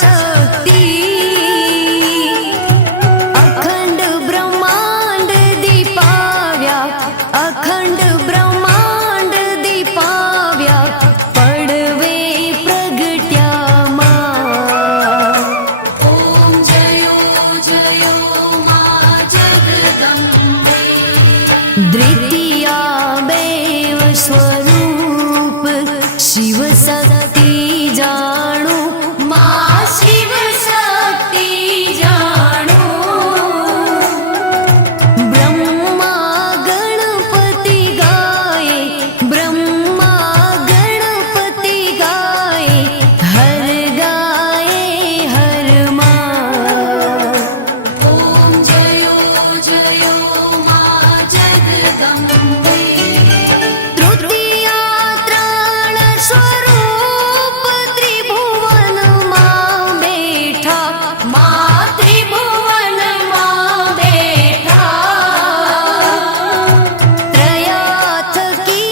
शक्ति अखंड ब्रह्मांड दीपाव्या अखंड ब्रह्मांड दीपाव्या पडवे प्रगट्या मा ओम जयो जयो मा जगदम्बे द्वितीया देव स्वरूप शिव शक्ति जाणु मा शिव शक्ति जाणो ब्रह्मा गणपति गाये ब्रह्मा गणपति गाये हर मा ओम जयो जयो मा जगदम्बे तृतीया त्राण स्वरूप त्रिभुवन मां बैठा मा त्रिभुवन मा बैठा त्रयाथ की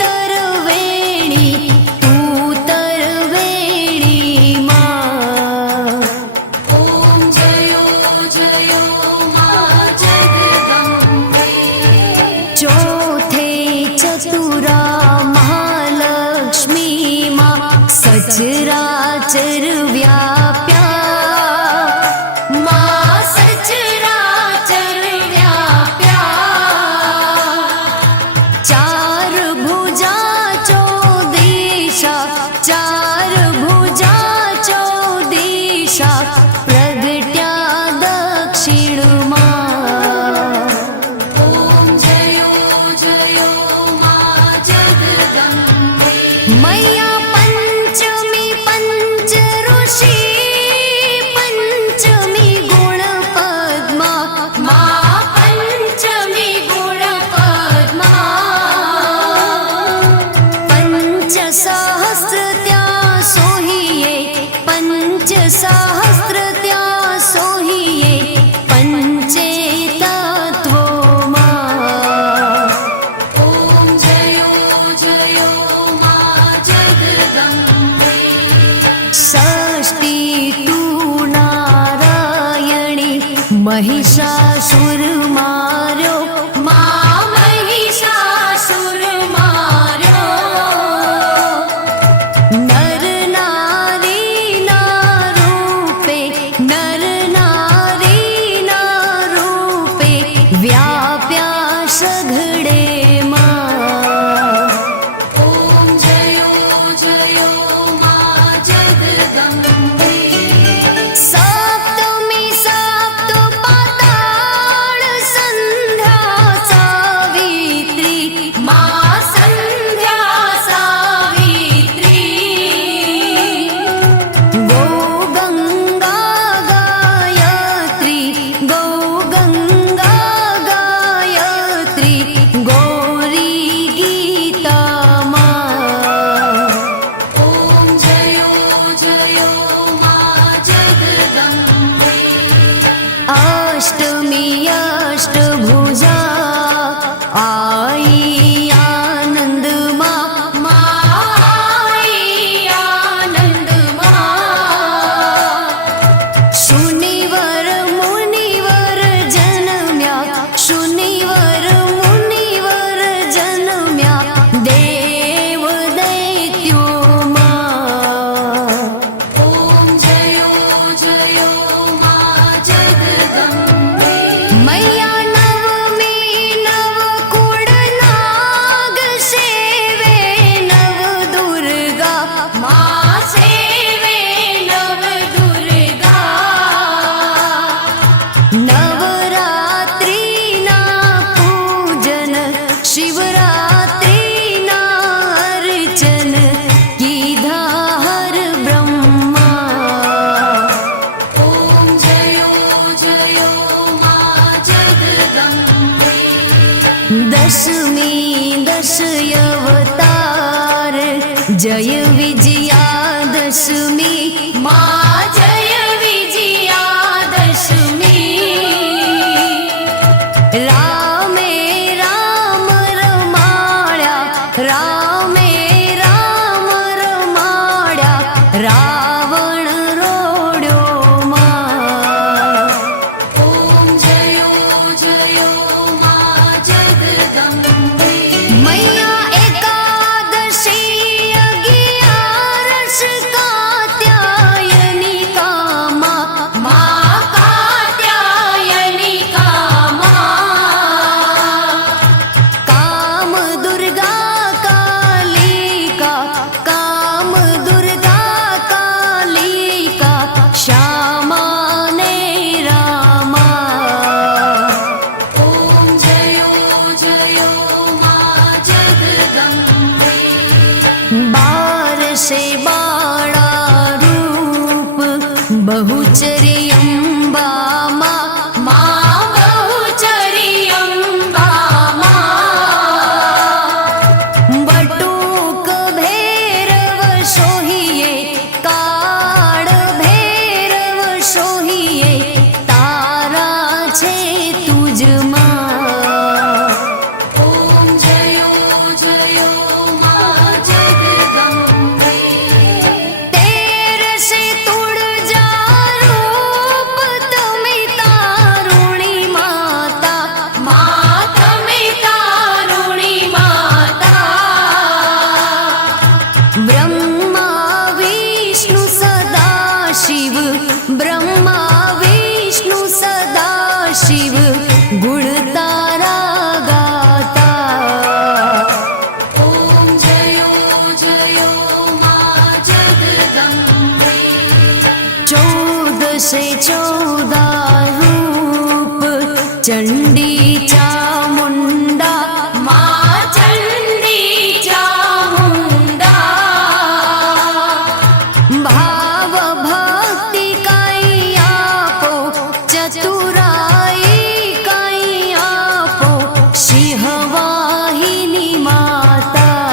तरवेणी तू तरवेणी मां ओम जयो जयो मा जगदम्बे चौथे चतुरा महालक्ष्मी मां सचराचर व्याप्या मा सचराचर व्याप्या चार भुजा चौदिशा चार भुजा चौदिशा प्रगट्या दक्षिण मां ओम जयो जयो मा जगदम्बे मैया पंचमी पंच ऋषि पंचमी गुण पद्मा मा पंचमी गुण पद्मा पंच सहस्र त्या सोहिये पंच सहस्र त्या सोहिये पंचे तत्वो मां ओम जयो जयो मा जगदम्बे षष्ठी तू नारायणी महिषासुर मार्यो मा महिषासुर मार्यो नर नारी ना रूपे नर नारी ना रूपे व्याप्या सघळे मां ओम जयो जयो मा जगदम्बे सप्तमी सप्त पाताळ संध्या सावित्री मा संध्या सावित्री गौ गंगा गायत्री गौरी गीता मां ओम जयो जयो मा जगदम्बे अष्टमी अष्टभुजा आई आनंद मां मा आई आनंद मा शूनिवर मुनिवर जन्म्या शूनिवर मुनिवर जन्म्या देव दैत्यो मां ओम जयो जयो मा जगदम्बे मैया नवमी नव कुळ नाग सेवे नव दुर्गा मा सेवे नव दुर्गा नवरात्री ना पूजन शिवरात्री ना अर्चन कीधा हर ब्रह्मा ओम जयो जयो मा जगदम्बे दशमी दश अवतार जय विजया दशमी मा जय विजया दशमी रामे राम रमाळ्या रामे राम રાવણ રોડ્યો માં. ઓમ જયો જયો માં જગદંબે. મૈયા એકાદશી અગિયારસ કાત્યાયની કામા. માં કાત્યાયની કામા. કામ દુર્ગા કાલિકા, કામ દુર્ગા કાલિકા, શ્યામા ને રામા. ઓમ જયો જયો માં જગદંબે. બાર સે બાળા રૂપ બહુચરી અંબામાં. માં બહુચરી અંબામાં. બટુક ભૈરવ સોહિએ, કાળ ભૈરવ સોહિએ, તારા છે તુજમાં. ઓમ જયો જયો માં જગદંબે. તેર સે તુળજા રૂપ તમે તારુણી માતા. માં તમે તારુણી માતા. બ્રહ્મા વિષ્ણુ સદા શિવ, બ્રહ્મા વિષ્ણુ સદા શિવ, ગુણ તારા ગાતા. ઓમ જયો જયો માં જગદંબે. 14 से 14 रूप चंडी चामुंडा. માં ચંડી ચામુંડા. ભાવ ભક્તિ કાંઈ આપો, ચતુરાઈ કાંઈ આપો, સિંહવાહિની માતા.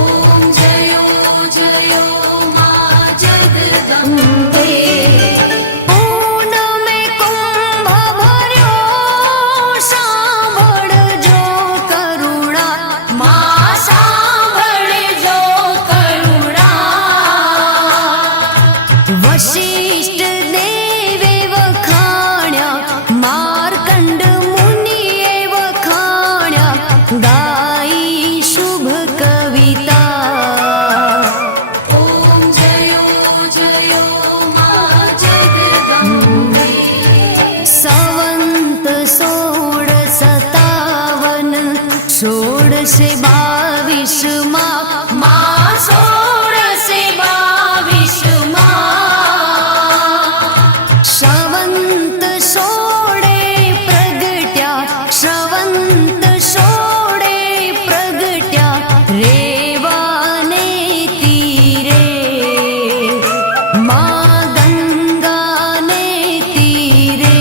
ઓમ જયો જયો માં જગદંબે. પૂનમે કુંભ ભર્યો, સાંભળજો કરુણા. માં સાંભળજો કરુણા. વશિષ્ઠ દેવે વખાણ્યા, માર્કંડ મુનિએ વખાણ્યા, ગાઈ શુભ કવિતા. ઓમ જયો જયો માં જગદંબે. સંવંત 1657, 1622 માં. માં 1622 માં. સંવંત 16 પ્રગટ્યા, સંવંત 16 પ્રગટ્યા, રેવાને તીરે, માં ગંગાને તીરે.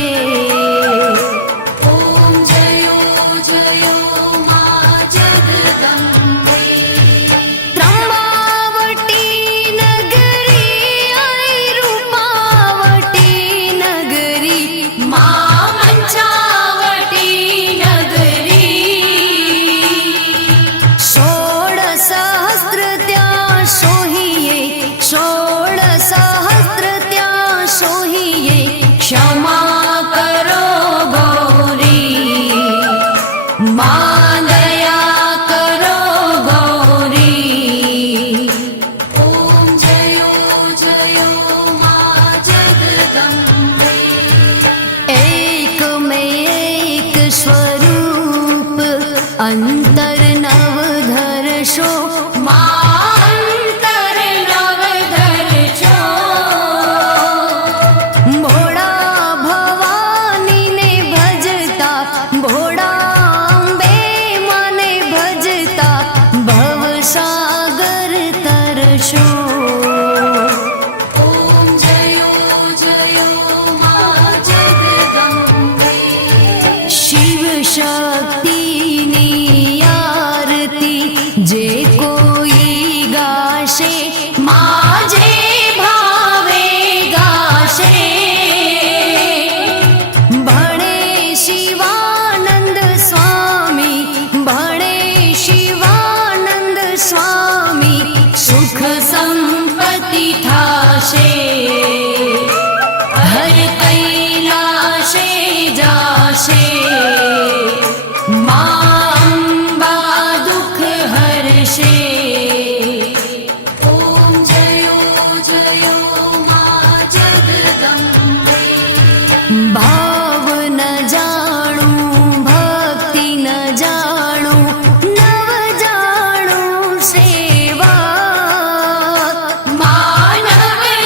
ઓમ જયો જયો માં જગદંબે. ત્રંબાવટી નગરી, આઈ રૂપાવટી નગરી, માં મંચાવટી નગરી. 16 સહસ્ત્ર ત્યાં સોહિએ, 16 સહસ્ત્ર ત્યાં સોહિએ, ક્ષમા કરો ગૌરી, માં દયા કરો ગૌરી. ઓમ જયો જયો માં જગદંબે. એક મેં એક સ્વરૂપ, અંતર નવ ધરશો. માં અંતર નવ ધરજો. ભોળા ભવાનીને ભજતા, ભોળા અંબે મને ભજતા, ભવસાગર તરશો. ઓમ જયો જયો માં જગદંબે. શિવ શક્તિની આરતી જે કોઈ છે. ॐ जयो जयो मा जगदम्बे ભાવ ન જાણું ભક્તિ ન જાણું નવ જાણું સેવા. માનવ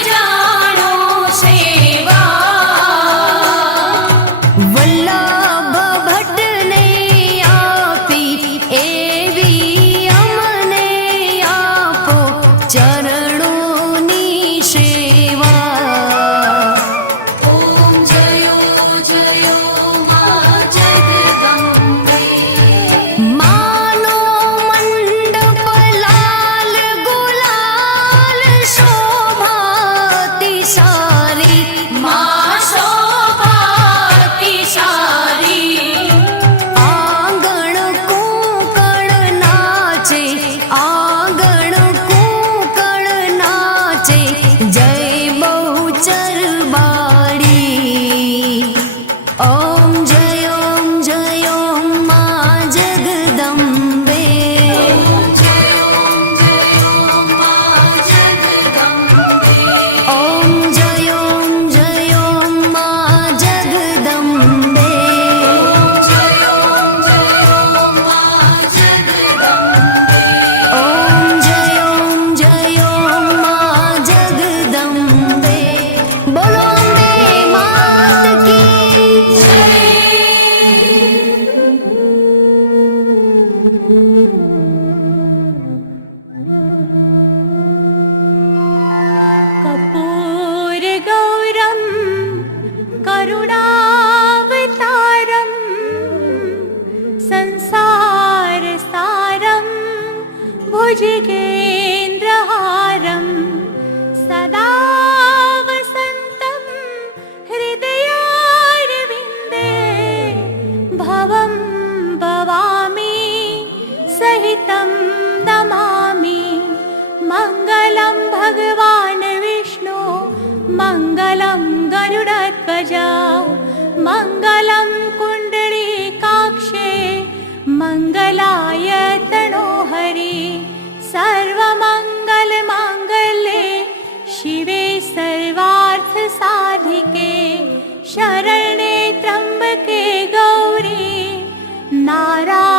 જાણો સેવા વલ્લભ ભટ્ટને આપી એવી અમને આપો ચરણોની સેવા. ॐ जयो जयो मा जगदम्बे માનો મંડપ લાલ ગુલાલ શોભાતી સારી. मा शोभाति सारी આંગણ કુકળ નાચે આંગણ કુકળ નાચે જય બહુચર બાળી. ઓમ જય ઓમ મા જગદંબે. ઓમ જય મા જગદંબે. ઓમ જય મા જગદંબે. બોલો અંબે માત કી कर्पूरगौरं करुणावतारं संसारसारं भुजगेन्द्रहारं सदा वसन्तं हृदयारविन्दे भवं भवामि सहितं नमामि. मङ्गलं भगवान् विष्णु मङ्गलं गरुडध्वजा मङ्गलं कुण्डलीकाक्षे मङ्गलाय तनोहरि. सर्वमङ्गलमाङ्गल्ये शिवे सर्वार्थसाधिके शरण्ये त्र्यम्बके गौरी नारायणे